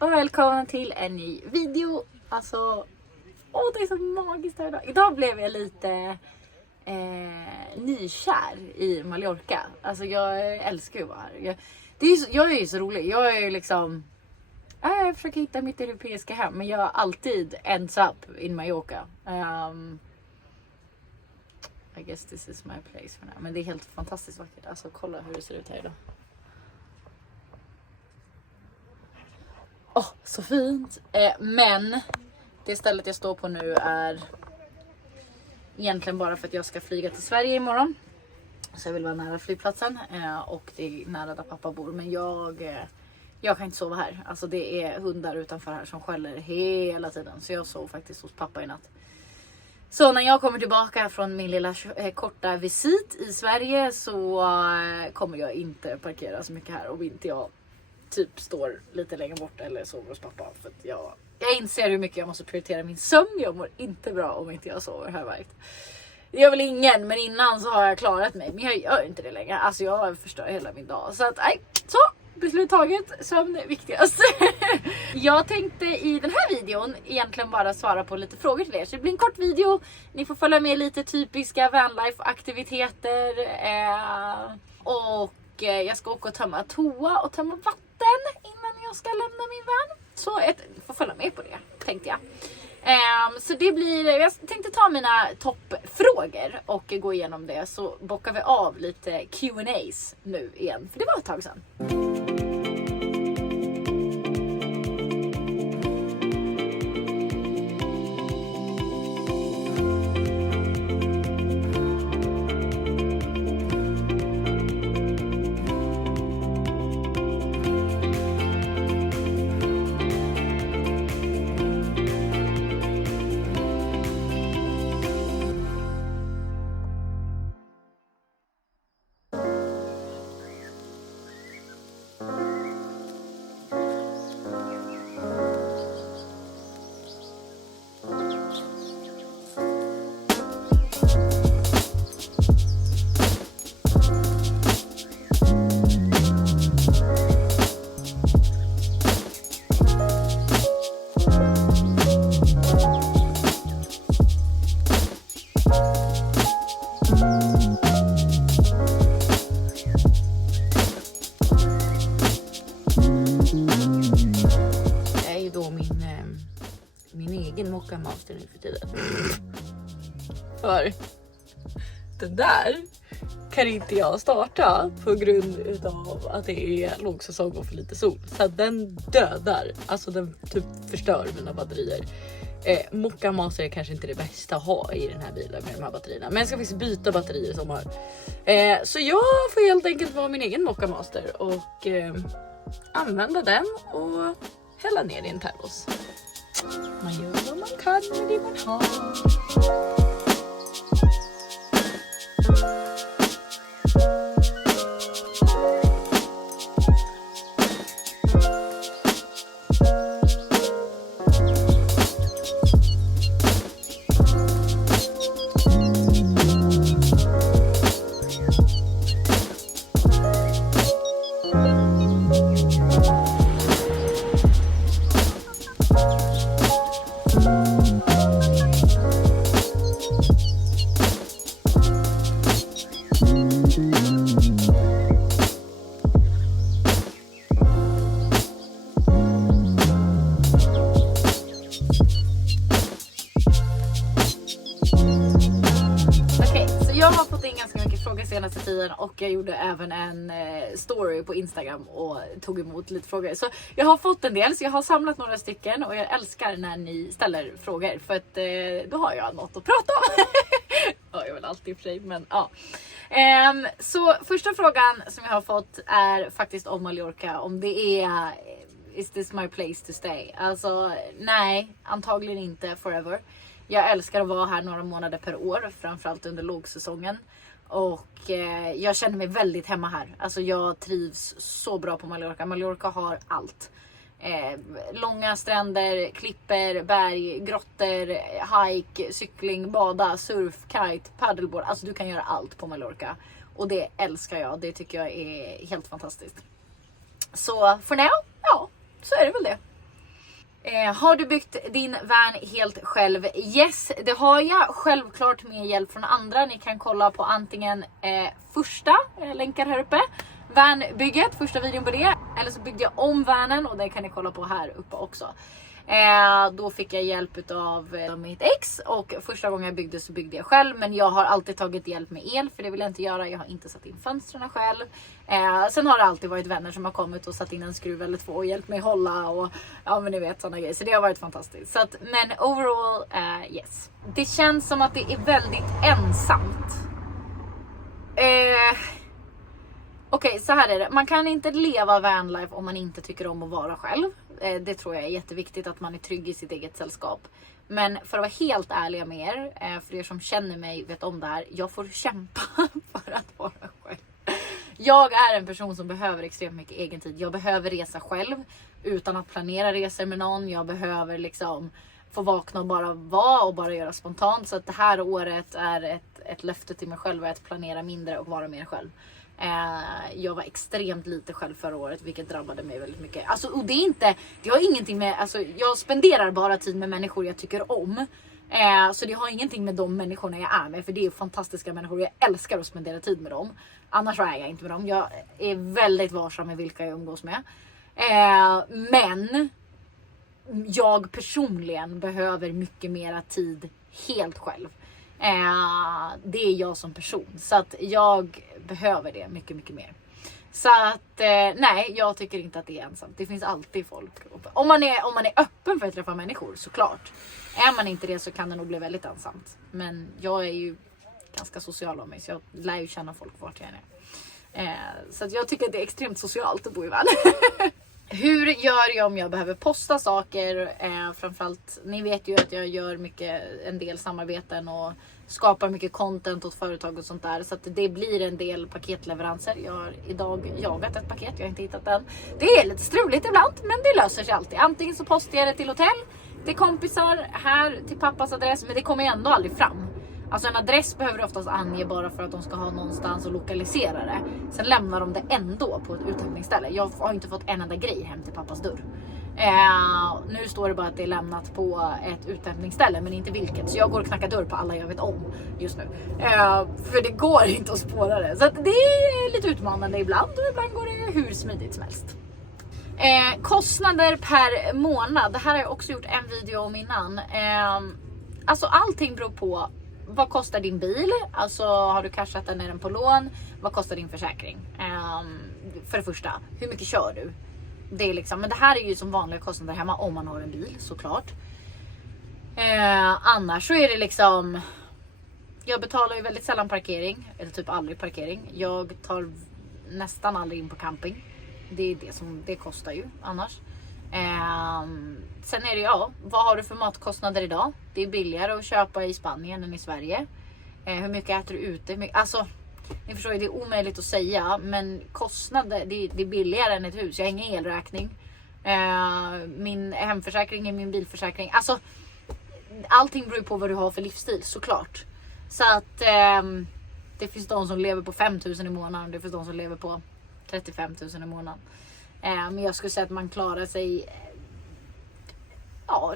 och välkomna till en ny video. Alltså, det är så magiskt här idag. Idag blev jag lite nykär i Mallorca. Alltså jag älskar ju att vara här. Jag är ju så rolig. Jag är ju liksom... Jag försöker hitta mitt europeiska hem, men jag har alltid ends up in Mallorca. I guess this is my place for now. Men det är helt fantastiskt vackert. Alltså kolla hur det ser ut här idag. Så fint. Men det stället jag står på nu är egentligen bara för att jag ska flyga till Sverige imorgon. Så jag vill vara nära flygplatsen. Och det är nära där pappa bor. Men jag kan inte sova här. Alltså det är hundar utanför här som skäller hela tiden. Så jag sov faktiskt hos pappa i natt. Så när jag kommer tillbaka från min lilla korta visit i Sverige så kommer jag inte parkera så mycket här. Om inte jag typ står lite längre bort eller sover hos pappa. För att jag inser hur mycket jag måste prioritera min sömn. Jag mår inte bra om inte jag sover här varje. Det gör väl ingen, men innan så har jag klarat mig. Men jag gör inte det längre. Alltså jag förstör hela min dag. Så att beslut taget, sömn är viktigast. Jag tänkte i den här videon egentligen bara svara på lite frågor till er. Så det blir en kort video. Ni får följa med lite typiska vanlife-aktiviteter. Och jag ska åka och tömma toa och tömma vatten innan jag ska lämna min van. Så ni får följa med på det, tänkte jag. Så det blir, jag tänkte ta mina toppfrågor och gå igenom det. Så bockar vi av lite Q&As nu igen. För det var ett tag sedan. Min egen Mocca Master nu för tiden. För den där kan inte jag starta på grund av att det är lågsäsong och för lite sol. Så den dödar, alltså den typ förstör mina batterier. Mocca Master är kanske inte det bästa att ha i den här bilen med de här batterierna. Men jag ska faktiskt byta batterier i sommar. Så jag får helt enkelt vara min egen Mocca Master och använda den och hälla ner i en termos. Man gör vad man kan med det man har. Senaste tiden och jag gjorde även en story på Instagram och tog emot lite frågor. Så jag har fått en del, så jag har samlat några stycken och jag älskar när ni ställer frågor för att då har jag något att prata om. Ja, jag vill alltid för sig, men ja. Så första frågan som jag har fått är faktiskt om Mallorca, om det är is this my place to stay? Alltså nej, antagligen inte forever. Jag älskar att vara här några månader per år, framförallt under lågsäsongen. Och jag känner mig väldigt hemma här. Alltså jag trivs så bra på Mallorca. Mallorca har allt. Långa stränder, klipper, berg, grottor, hike, cykling, bada, surf, kite, paddleboard. Alltså du kan göra allt på Mallorca. Och det älskar jag. Det tycker jag är helt fantastiskt. Så for now, ja, så är det väl det. Har du byggt din van helt själv? Yes, det har jag. Självklart med hjälp från andra. Ni kan kolla på antingen första, länkar här uppe, vanbygget, första videon på det. Eller så byggde jag om vanen och det kan ni kolla på här uppe också. Då fick jag hjälp av mitt ex och första gången jag byggde så byggde jag själv, men jag har alltid tagit hjälp med el för det vill jag inte göra. Jag har inte satt in fönstren själv. Sen har det alltid varit vänner som har kommit och satt in en skruv eller två och hjälpt mig hålla och ja, men ni vet sådana grejer, så det har varit fantastiskt. Så att, men overall yes. Det känns som att det är väldigt ensamt. Okej, så här är det. Man kan inte leva vanlife om man inte tycker om att vara själv. Det tror jag är jätteviktigt, att man är trygg i sitt eget sällskap. Men för att vara helt ärliga med er, för er som känner mig vet om det här, jag får kämpa för att vara själv. Jag är en person som behöver extremt mycket egen tid. Jag behöver resa själv utan att planera resor med någon. Jag behöver liksom få vakna och bara vara och bara göra spontant. Så att det här året är ett löfte till mig själv att planera mindre och vara mer själv. Jag var extremt lite själv förra året, vilket drabbade mig väldigt mycket. Alltså, och det har ingenting med, alltså, jag spenderar bara tid med människor jag tycker om. Så det har ingenting med de människorna jag är med, för det är fantastiska människor. Jag älskar att spendera tid med dem. Annars är jag inte med dem. Jag är väldigt varsam med vilka jag umgås med. Men jag personligen behöver mycket mera tid helt själv. Det är jag som person, så att jag behöver det mycket, mycket mer. Så att nej, jag tycker inte att det är ensamt. Det finns alltid folk. Om man är öppen för att träffa människor, såklart. Är man inte det så kan det nog bli väldigt ensamt. Men jag är ju ganska social av mig, så jag lär ju känna folk vart jag är. Så att jag tycker att det är extremt socialt att bo i världen. Hur gör jag om jag behöver posta saker? Framförallt, ni vet ju att jag gör en del samarbeten och skapar mycket content åt företag och sånt där. Så att det blir en del paketleveranser. Jag har idag jagat ett paket, jag har inte hittat den. Det är lite struligt ibland, men det löser sig alltid. Antingen så postar jag det till hotell, till kompisar, här till pappas adress, men det kommer ju ändå aldrig fram. Alltså en adress behöver du oftast ange bara för att de ska ha någonstans att lokalisera det. Sen lämnar de det ändå på ett uthämtningsställe. Jag har inte fått en enda grej hem till pappas dörr. Nu står det bara att det är lämnat på ett uthämtningsställe, men inte vilket. Så jag går och knackar dörr på alla jag vet om just nu. För det går inte att spåra det. Så att det är lite utmanande ibland, och ibland går det hur smidigt som helst. Kostnader per månad. Det här har jag också gjort en video om innan. Alltså allting beror på. Vad kostar din bil? Alltså har du cashat den, är den på lån? Vad kostar din försäkring? För det första, hur mycket kör du? Det är liksom, men det här är ju som vanliga kostnader hemma om man har en bil, såklart. Annars så är det liksom, jag betalar ju väldigt sällan parkering, eller typ aldrig parkering. Jag tar nästan aldrig in på camping. Det är det som det kostar ju annars. Sen är det vad har du för matkostnader idag? Det är billigare att köpa i Spanien än i Sverige. Hur mycket äter du ute? Alltså, ni förstår ju, det är omöjligt att säga, men kostnader, det är billigare än ett hus. Jag har ingen elräkning. Min hemförsäkring är min bilförsäkring. Alltså, allting beror på vad du har för livsstil, såklart. Så att det finns de som lever på 5 000 i månaden. Det finns de som lever på 35 000 i månaden. Men jag skulle säga att man klarar sig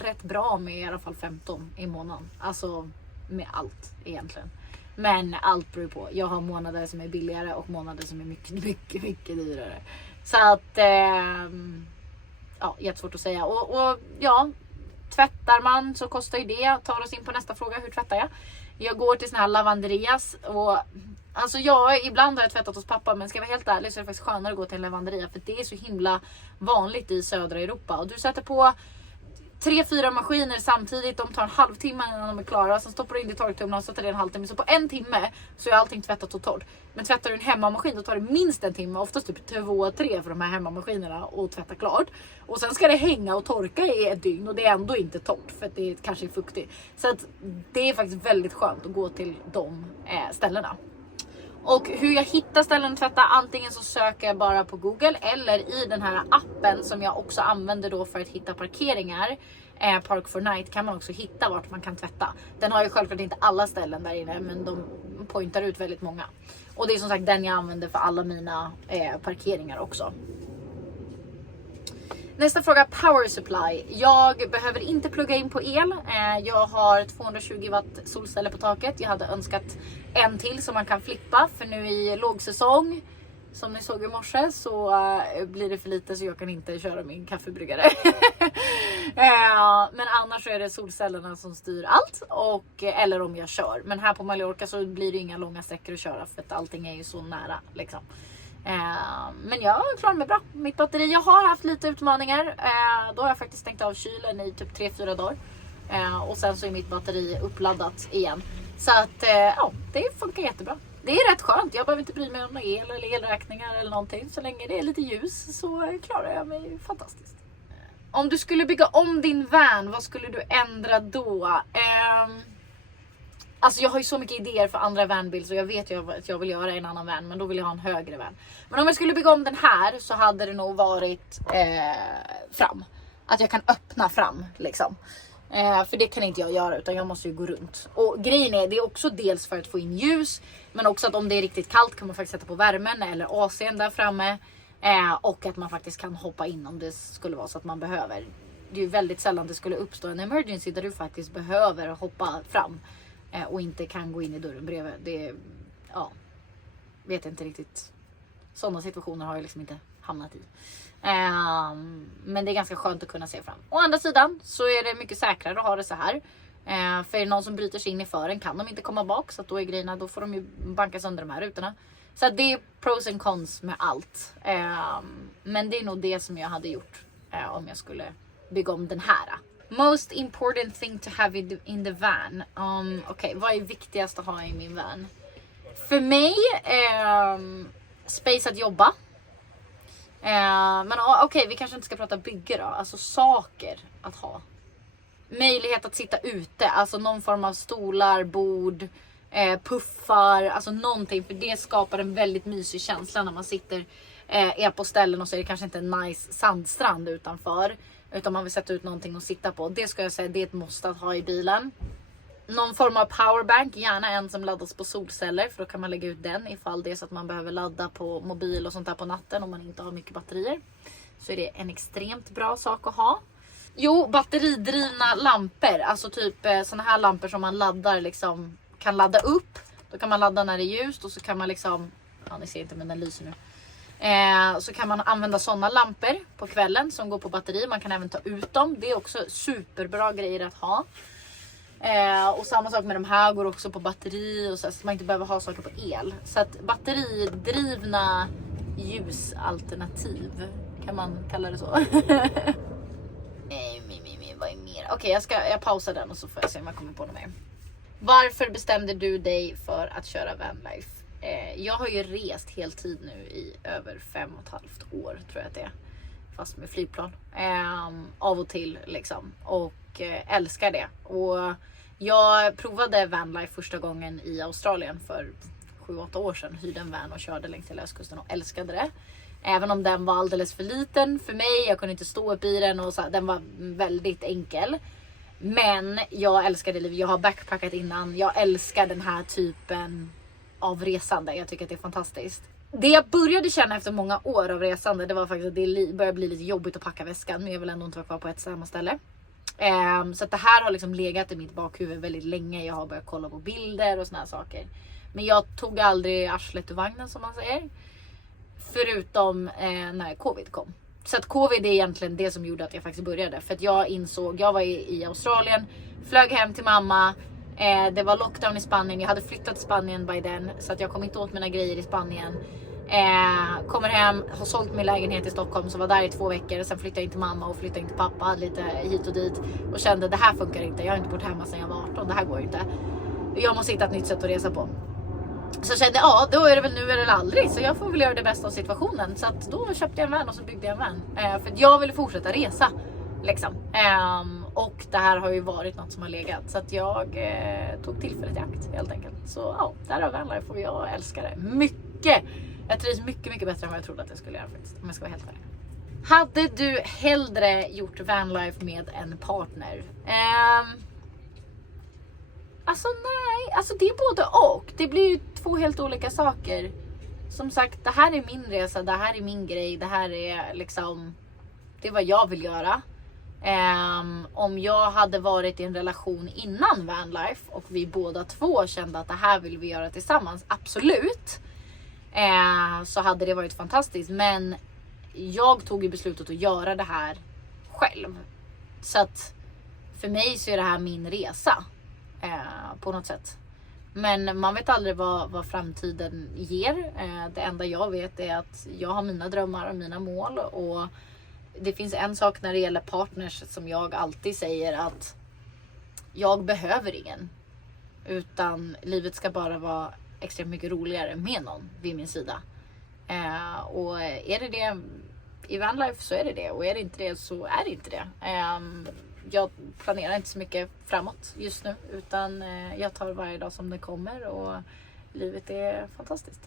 rätt bra med i alla fall 15 i månaden. Alltså med allt egentligen. Men allt beror på. Jag har månader som är billigare och månader som är mycket, mycket, mycket dyrare. Så att jättesvårt att säga. Och tvättar man så kostar ju det. Tar oss in på nästa fråga. Hur tvättar jag? Jag går till såna här lavanderias och alltså ibland har jag tvättat hos pappa, men ska jag vara helt ärlig så är det faktiskt skönare att gå till en lavanderia, för det är så himla vanligt i södra Europa. Och du sätter på 3-4 maskiner samtidigt, de tar en halvtimme innan de är klara. Sen stoppar du in i torktumlaren och så tar det en halvtimme. Så på en timme så är allting tvättat och torrt. Men tvättar du en hemmamaskin då tar det minst en timme, oftast typ 2-3 för de här hemmamaskinerna, och tvätta klart. Och sen ska det hänga och torka i ett dygn och det är ändå inte torrt för att det kanske är fuktigt. Så att det är faktiskt väldigt skönt att gå till de ställena. Och hur jag hittar ställen att tvätta, antingen så söker jag bara på Google eller i den här appen som jag också använder då för att hitta parkeringar. Park for Night kan man också hitta vart man kan tvätta. Den har ju självklart inte alla ställen där inne, men de pointar ut väldigt många. Och det är som sagt den jag använder för alla mina parkeringar också. Nästa fråga, power supply. Jag behöver inte plugga in på el. Jag har 220 watt solceller på taket. Jag hade önskat en till som man kan flippa. För nu i lågsäsong, som ni såg i morse, så blir det för lite så jag kan inte köra min kaffebryggare. Men annars så är det solcellerna som styr allt. Eller om jag kör. Men här på Mallorca så blir det inga långa sträckor att köra. För att allting är ju så nära liksom. Men jag klarar mig bra. Mitt batteri, jag har haft lite utmaningar. Då har jag faktiskt stängt av kylen i typ 3-4 dagar. Och sen så är mitt batteri uppladdat igen. Så att ja, det funkar jättebra. Det är rätt skönt. Jag behöver inte bry mig om el eller elräkningar eller någonting. Så länge det är lite ljus så klarar jag mig fantastiskt. Om du skulle bygga om din van, vad skulle du ändra då? Alltså jag har ju så mycket idéer för andra vanbilds och jag vet ju att jag vill göra en annan van, men då vill jag ha en högre van. Men om jag skulle bygga om den här så hade det nog varit fram. Att jag kan öppna fram liksom. För det kan inte jag göra utan jag måste ju gå runt. Och grejen är, det är också dels för att få in ljus, men också att om det är riktigt kallt kan man faktiskt sätta på värmen eller AC:n där framme. Och att man faktiskt kan hoppa in om det skulle vara så att man behöver. Det är ju väldigt sällan det skulle uppstå en emergency där du faktiskt behöver hoppa fram. Och inte kan gå in i dörren bredvid. Det är, ja, vet inte riktigt. Sådana situationer har jag liksom inte hamnat i. Men det är ganska skönt att kunna se fram. Å andra sidan så är det mycket säkrare att ha det så här. För är det någon som bryter sig in i fören kan de inte komma bak. Så att då är grejerna, då får de ju banka sönder de här rutorna. Så att det är pros and cons med allt. Men det är nog det som jag hade gjort om jag skulle bygga om den här. Most important thing to have in the van. Okej, vad är viktigast att ha i min van? För mig, space att jobba. Men okej, vi kanske inte ska prata bygge då. Alltså saker att ha. Möjlighet att sitta ute. Alltså någon form av stolar, bord, puffar. Alltså någonting. För det skapar en väldigt mysig känsla när man sitter är på ställen och så är det kanske inte en nice sandstrand utanför. Utan man vill sätta ut någonting att sitta på. Det ska jag säga, det är ett måste att ha i bilen. Någon form av powerbank, gärna en som laddas på solceller. För då kan man lägga ut den ifall det är så att man behöver ladda på mobil och sånt där på natten. Om man inte har mycket batterier. Så är det en extremt bra sak att ha. Jo, batteridrivna lampor. Alltså typ såna här lampor som man laddar liksom, kan ladda upp. Då kan man ladda när det är ljust och så kan man liksom, ja ni ser inte men den lyser nu. Så kan man använda sådana lampor på kvällen som går på batteri. Man kan även ta ut dem. Det är också superbra grejer att ha. Och samma sak med de här går också på batteri. Och så att man inte behöver ha saker på el. Så att batteridrivna ljusalternativ. Kan man kalla det så? Vad är mer? Okej, jag pausar den och så får jag se om jag kommer på något mer. Varför bestämde du dig för att köra vanlife? Jag har ju rest heltid nu i över 5,5 år tror jag att det är. Fast med flygplan. Av och till liksom. Och älskar det. Och jag provade vanlife första gången i Australien för 7-8 år sedan. Hyrde en van och körde längs hela östkusten och älskade det. Även om den var alldeles för liten för mig. Jag kunde inte stå upp i den och så, den var väldigt enkel. Men jag älskade livet. Jag har backpackat innan. Jag älskar den här typen av resande. Jag tycker att det är fantastiskt. Det jag började känna efter många år av resande, det var faktiskt att det började bli lite jobbigt att packa väskan. Men jag vill ändå inte vara kvar på ett samma ställe. Så att det här har liksom legat i mitt bakhuvud väldigt länge. Jag har börjat kolla på bilder och såna här saker. Men jag tog aldrig arslet ur vagnen som man säger. Förutom när covid kom. Så att covid är egentligen det som gjorde att jag faktiskt började. För att jag insåg, jag var i Australien, flög hem till mamma. Det var lockdown i Spanien, jag hade flyttat till Spanien by then. Så att jag kom inte åt mina grejer i Spanien. Kommer hem, har sålt min lägenhet i Stockholm, så var där i 2 veckor. Sen flyttade jag in till mamma och flyttade in till pappa, lite hit och dit. Och kände, det här funkar inte, jag har inte bott hemma sedan jag var 18, det här går inte. Jag måste hitta ett nytt sätt att resa på. Så kände jag, ja då är det väl nu eller aldrig. Så jag får väl göra det bästa av situationen. Så att då köpte jag en van och så byggde jag en van. För att jag ville fortsätta resa. Liksom. Och det här har ju varit något som har legat. Så att jag tog tillfället i akt helt enkelt. Så ja, där har vanlife och jag älskar det mycket. Jag trivs mycket, mycket bättre än vad jag trodde att jag skulle göra faktiskt. Om jag ska vara helt ärlig. Hade du hellre gjort vanlife med en partner? Alltså nej, alltså det är både och. Det blir ju 2 helt olika saker. Som sagt, det här är min resa, det här är min grej, det här är liksom Det är vad jag vill göra. Om jag hade varit i en relation innan vanlife och vi båda två kände att det här vill vi göra tillsammans, absolut, så hade det varit fantastiskt. Men jag tog ju beslutet att göra det här själv. Så att för mig så är det här min resa på något sätt. Men man vet aldrig vad framtiden ger. Det enda jag vet är att jag har mina drömmar och mina mål. Och det finns en sak när det gäller partners som jag alltid säger, att jag behöver ingen. Utan livet ska bara vara extremt mycket roligare med någon vid min sida. Och är det det i vanlife så är det det. Och är det inte det så är det inte det. Jag planerar inte så mycket framåt just nu. Utan jag tar varje dag som det kommer. Och livet är fantastiskt.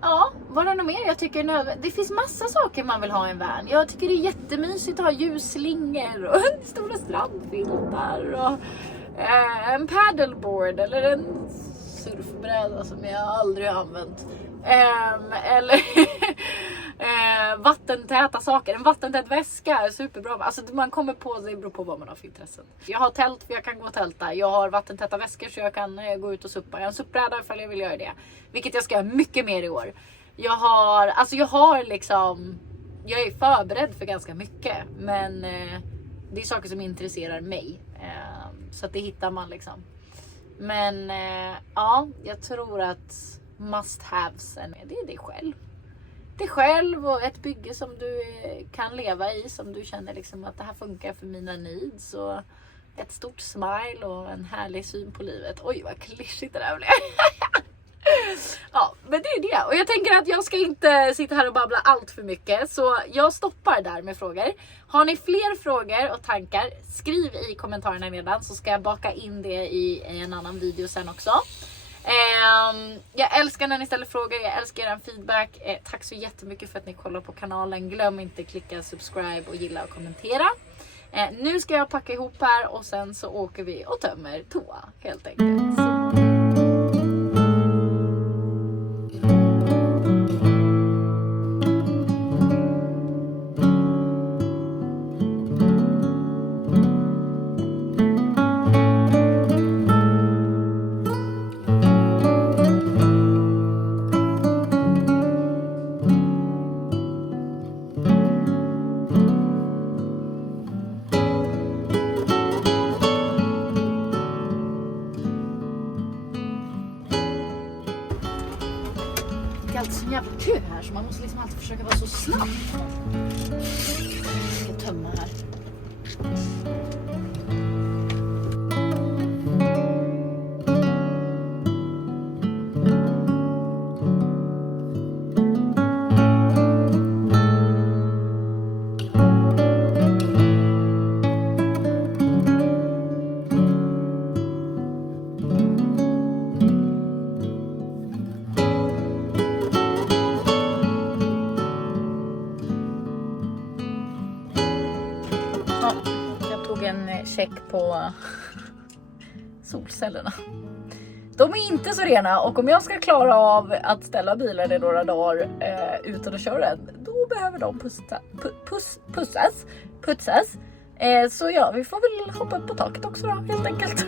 Ja, vad är det nog mer jag tycker är nödvändigt? Det finns massa saker man vill ha i en van. Jag tycker det är jättemysigt att ha ljusslingor och stora strandfiltar och en paddleboard eller en surfbräda som jag aldrig har använt. Eller vattentäta saker. En vattentät väska är superbra. Alltså man kommer på, det beror på vad man har för intressen. Jag har tält för jag kan gå och tälta. Jag har vattentäta väskor så jag kan gå ut och suppa. Jag har en suppbräda ifall jag vill göra det. Vilket jag ska göra mycket mer i år. Jag är förberedd för ganska mycket. Men det är saker som intresserar mig. Så att det hittar man liksom. Men ja, jag tror att must haves det är dig själv. Dig själv och ett bygge som du kan leva i, som du känner liksom att det här funkar för mina needs, och ett stort smile och en härlig syn på livet. Oj vad klyschigt det där blev. Ja, men det är det. Och jag tänker att jag ska inte sitta här och babbla allt för mycket, så jag stoppar där med frågor. Har ni fler frågor och tankar, skriv i kommentarerna nedan så ska jag baka in det i en annan video sen också. Jag älskar när ni ställer frågor, jag älskar er feedback. Tack så jättemycket för att ni kollar på kanalen. Glöm inte klicka subscribe och gilla och kommentera. Nu ska jag packa ihop här och sen så åker vi och tömmer toa helt enkelt. Det är alltid så jävla kö här så man måste liksom alltid försöka vara så snabb. Jag ska tömma här. Jag tog en check på solcellerna. De är inte så rena, och om jag ska klara av att ställa bilen i några dagar utan att köra den, då behöver de putsas. Så ja, vi får väl hoppa upp på taket också då, helt enkelt.